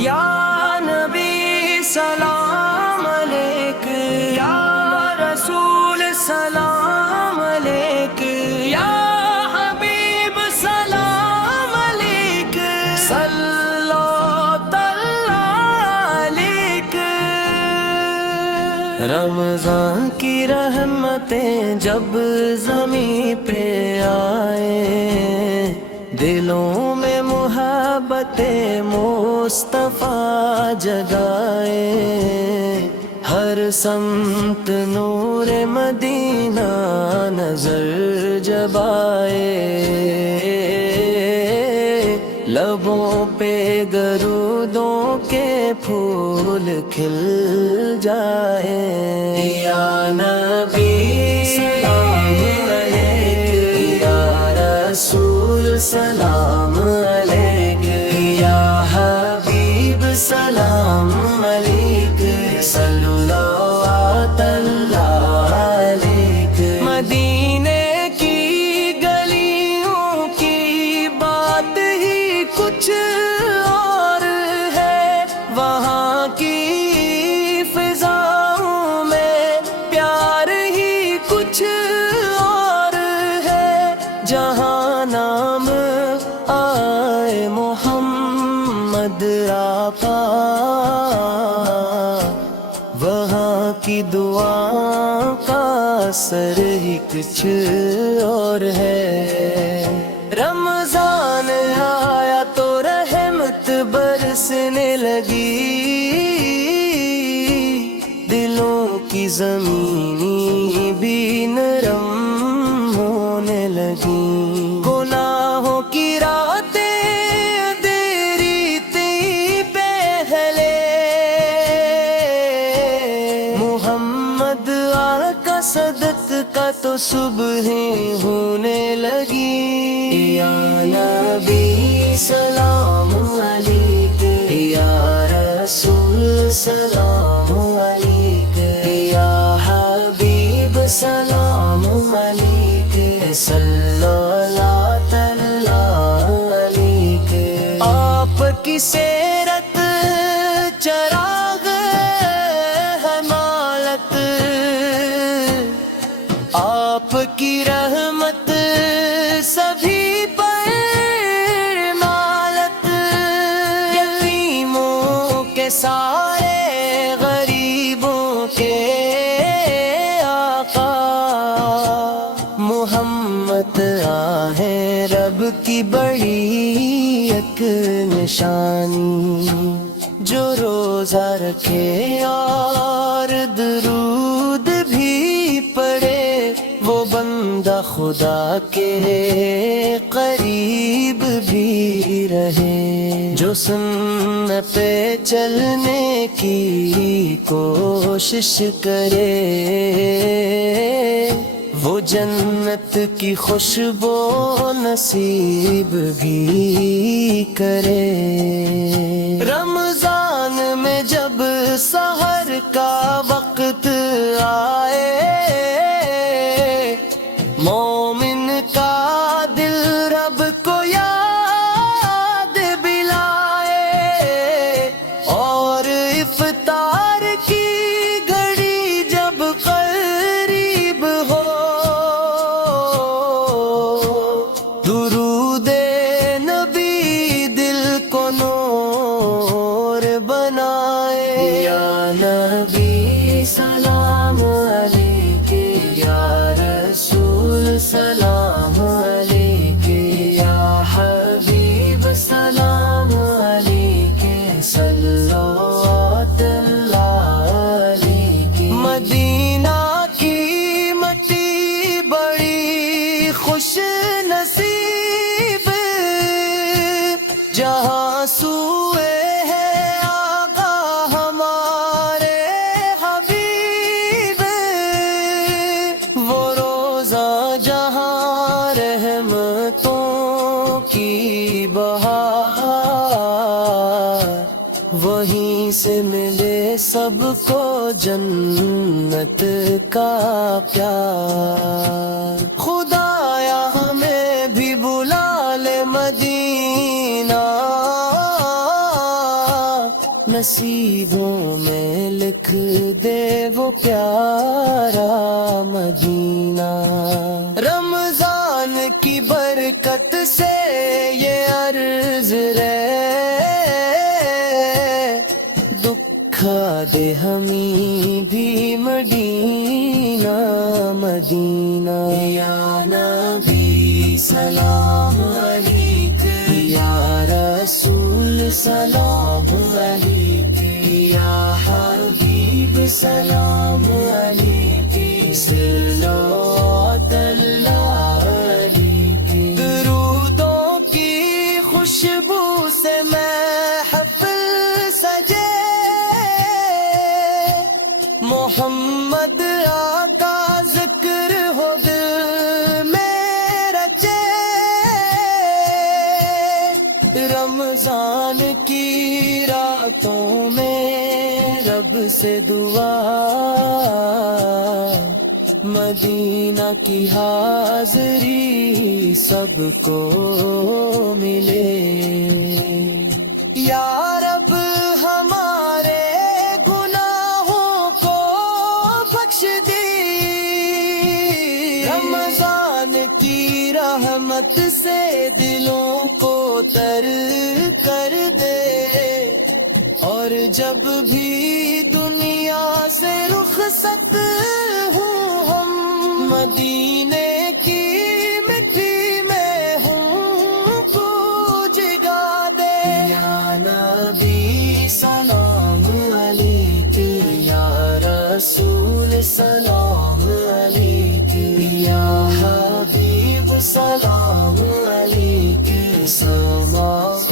یا نبی سلام علیک، یا رسول سلام علیک، یا حبیب سلام علیک، صلی اللہ علیک۔ رمضان کی رحمتیں جب زمین پہ آئے، دلوں میں محبت مصطفیٰ جگائے، ہر سمت نور مدینہ نظر جب آئے، لبوں پہ درودوں کے پھول کھل جائے۔ یا نبی سلام علیک، یا رسول سلام علیک، یا حبیب سلام علیک، صلی اللہ علیک۔ مدینے کی گلیوں کی بات ہی کچھ اور ہے، وہاں کی فضاؤں میں پیار ہی کچھ اور ہے، جہاں نام آئے محمد آقا، وہاں کی دعا کا اثر ہی کچھ اور ہے۔ رمضان آیا تو رحمت برسنے لگی، دلوں کی زمینی بھی نرم ہونے لگی، گناہوں کی راتیں اندھیری تھی پہلے، محمد آقا صدق کا تو صبحیں ہونے لگی۔ یا نبی سلام علیک، یا رسول سلام علیک، یا حبیب سلام علیک، صلی اللہ علیک۔ آپ کی سیرت چراغ حمالت، آپ کی رحمت سبھی پر مالت، یتیموں کے سارے غریبوں کے آقا، محمد آہیں رب کی بڑی ایک نشانی، جو روزہ رکھے اور درود بھی پڑھے، وہ بندہ خدا کے قریب بھی رہے، جو سنت پہ چلنے کی کوشش کرے، وہ جنت کی خوشبو نصیب بھی کرے۔ رمضان میں جب سحر کا وقت آئے، مومن کا دل رب کو یاد دلائے، اور افطار کی گھڑی جب قریب ہو، درود نبی دل کو نور بنائے۔ یا نبی سلام علیک، یا رسول سلام علیک، یا حبیب سلام علیک، صلی اللہ علیک۔ مدینہ کی مٹی بڑی خوش نصیب، جہاں سوئے ہے آقا ہمارے حبیب، وہ روزہ جہاں رحمتوں کی بہار، وہیں سے ملے سب کو جنت کا پیار۔ خدایا ہمیں بھی بلا لے مدینہ، نصیبوں میں لکھ دے وہ پیارا مدینہ، رمضان کی برکت سے یہ عرض دکھا دے ہمیں بھی مدینہ مدینہ۔ یا نبی سلام علیک، یا رسول سلام علیک، یا حبیب سلام علیک، صلوات اللہ علیک۔ درودوں کی خوشبو سے محفل سجے، محمد آقا ذکر ہو دل میں رچے، رمضان کی راتوں میں رب سے دعا، مدینہ کی حاضری سب کو ملے۔ یا رب ہمارے گناہوں کو بخش دی، رمضان کی رحمت سے دلوں کو تر کر دے، اور جب بھی دنیا سے رخصت ہوں ہم مدینے کی مٹی میں ہوں جگا دے۔ یا نبی سلام علیک، یا رسول سلام علیک، یا حبیب سلام علیک، سلام